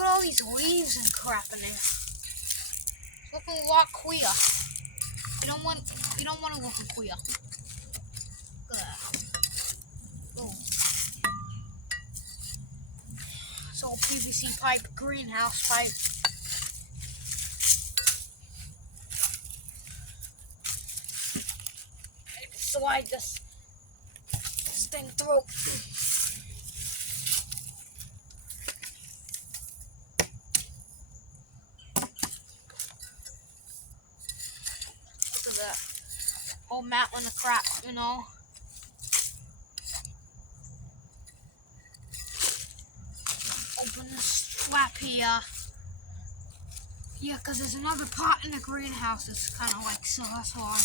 Look at all these leaves and crap in there. It's looking a lot queer. You don't want to look queer. Look at that. Oh. It's all PVC pipe, greenhouse pipe. Slide this thing through. Look at that. Whole mat on the crap, you know. Open this flap here. Yeah, because there's another pot in the greenhouse that's kind of like, so that's why.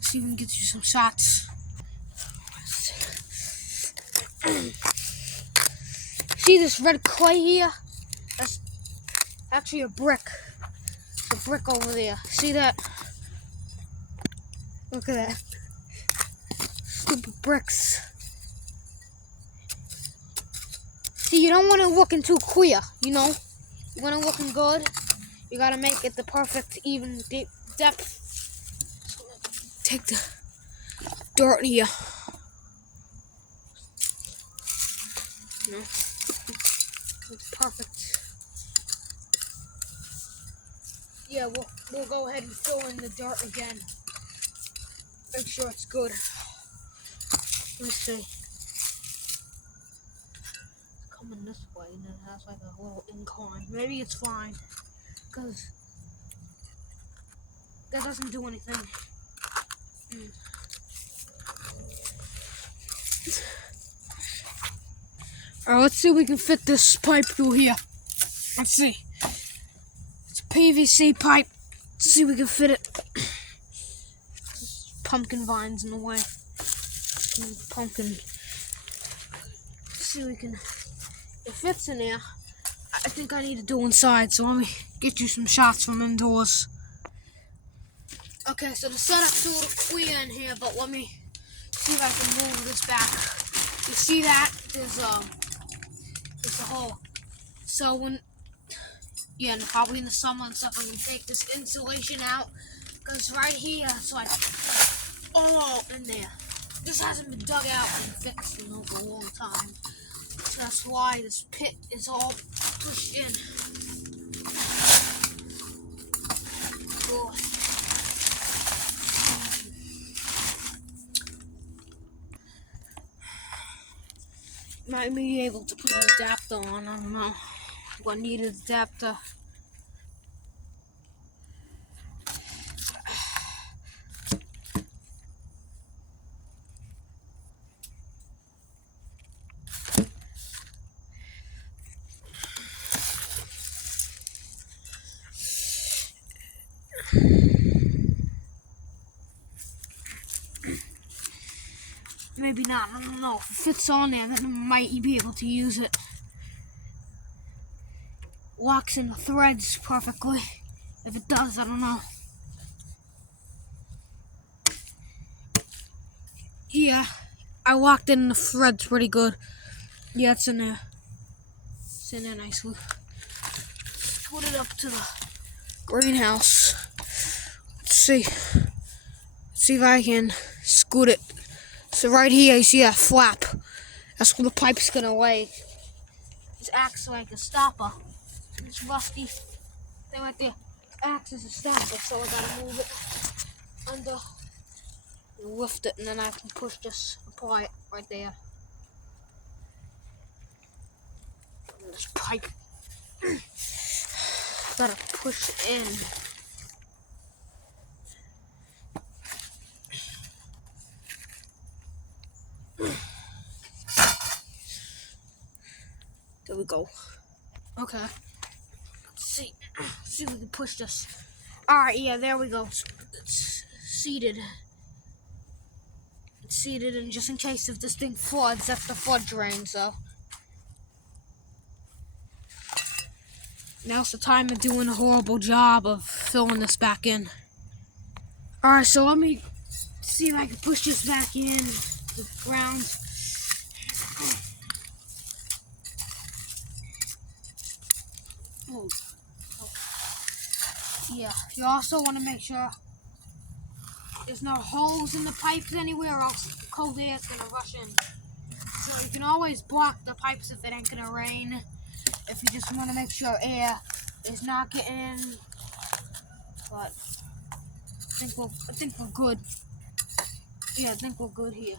See if we can get you some shots. See this red clay here? That's actually a brick. It's a brick over there. See that? Look at that. Stupid bricks. See, you don't want it looking too queer, you know? You want it looking good. You gotta make it the perfect, even, deep depth. Take the dirt here. You know? It's perfect. Yeah, we'll go ahead and fill in the dirt again. Make sure it's good. Let's see. It's coming this way and it has like a little incline. Maybe it's fine. Because that doesn't do anything. Alright, let's see if we can fit this pipe through here. Let's see. It's a PVC pipe. Let's see if we can fit it. Pumpkin vines in the way. Pumpkin. Let's see if we can. It fits in there. I think I need to do inside, so let me get you some shots from indoors. Okay, so the setup's a little queer in here, but let me see if I can move this back. You see that? There's a hole. So when, yeah, and probably in the summer and stuff, I'm gonna take this insulation out, because right here, it's like all in there. This hasn't been dug out and fixed in a long time. So that's why this pit is all pushed in. Cool. Might be able to put an adapter on, I don't know. What needed adapter. Maybe not, I don't know. If it fits on there, then I might be able to use it. Locks in the threads perfectly. If it does, I don't know. Yeah, I locked in the threads pretty good. Yeah, it's in there. It's in there nicely. Put it up to the greenhouse. Let's see. Let's see if I can scoot it. So right here, you see that flap. That's where the pipe's gonna lay. It acts like a stopper. This rusty thing right there acts as a stopper, so I gotta move it under, lift it, and then I can push this, apply it right there. And this pipe, gotta push it in. There we go. Okay. Let's see if we can push this. Alright, yeah, there we go. It's seated. It's seated, and just in case if this thing floods, that's the flood drain, so. Now's the time of doing a horrible job of filling this back in. Alright, so let me see if I can push this back in. the ground. Oh. Yeah, you also want to make sure there's no holes in the pipes anywhere, or else cold air is going to rush in. So you can always block the pipes if it ain't going to rain. If you just want to make sure air is not getting in. But I think we're good. Yeah, I think we're good here.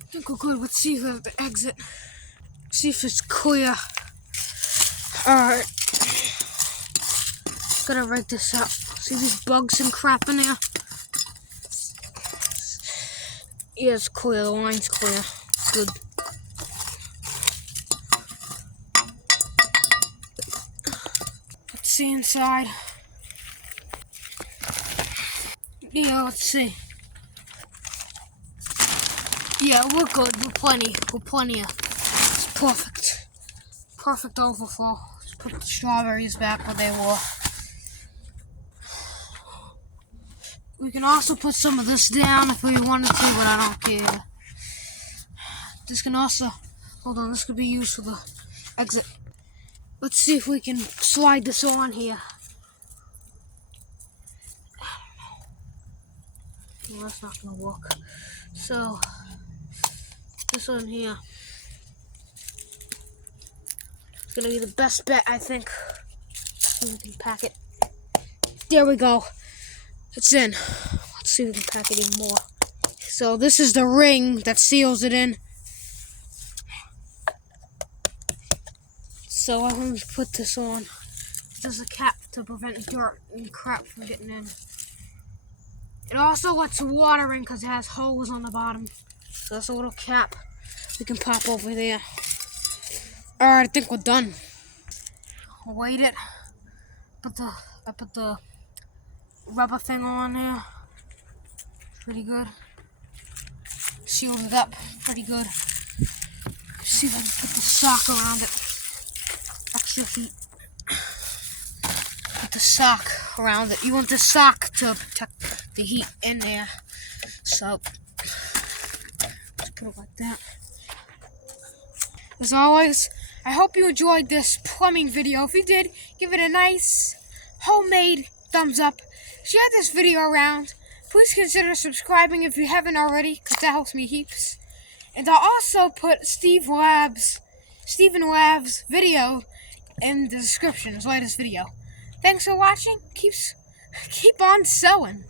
I think we're good. Let's see if we have the exit. See if it's clear. Alright. Gotta write this out. See these bugs and crap in there? Yeah, it's clear. The line's clear. Good. Let's see inside. Yeah, let's see. Yeah, we're good. We're plenty. It's perfect. Perfect overflow. Let's put the strawberries back where they were. We can also put some of this down if we wanted to, but I don't care. This can also, hold on, this could be used for the exit. Let's see if we can slide this on here. Well, that's not gonna work. So, this one here. It's gonna be the best bet, I think. See if we can pack it. There we go. It's in. Let's see if we can pack it even more. So this is the ring that seals it in. So I'm going to put this on. There's a cap to prevent dirt and crap from getting in. It also lets water in because it has holes on the bottom. So there's a little cap we can pop over there. Alright, I think we're done. I'll weight it. I put the rubber thing on there. Pretty good. Sealed it up pretty good. See if I can put the sock around it. Extra heat. Put the sock around it. You want the sock to protect the heat in there. So, just put it like that. As always, I hope you enjoyed this plumbing video. If you did, give it a nice homemade thumbs up. Share this video around. Please consider subscribing if you haven't already, because that helps me heaps. And I'll also put Stephen Lab's video in the description, his latest video. Thanks for watching. Keep on sewing.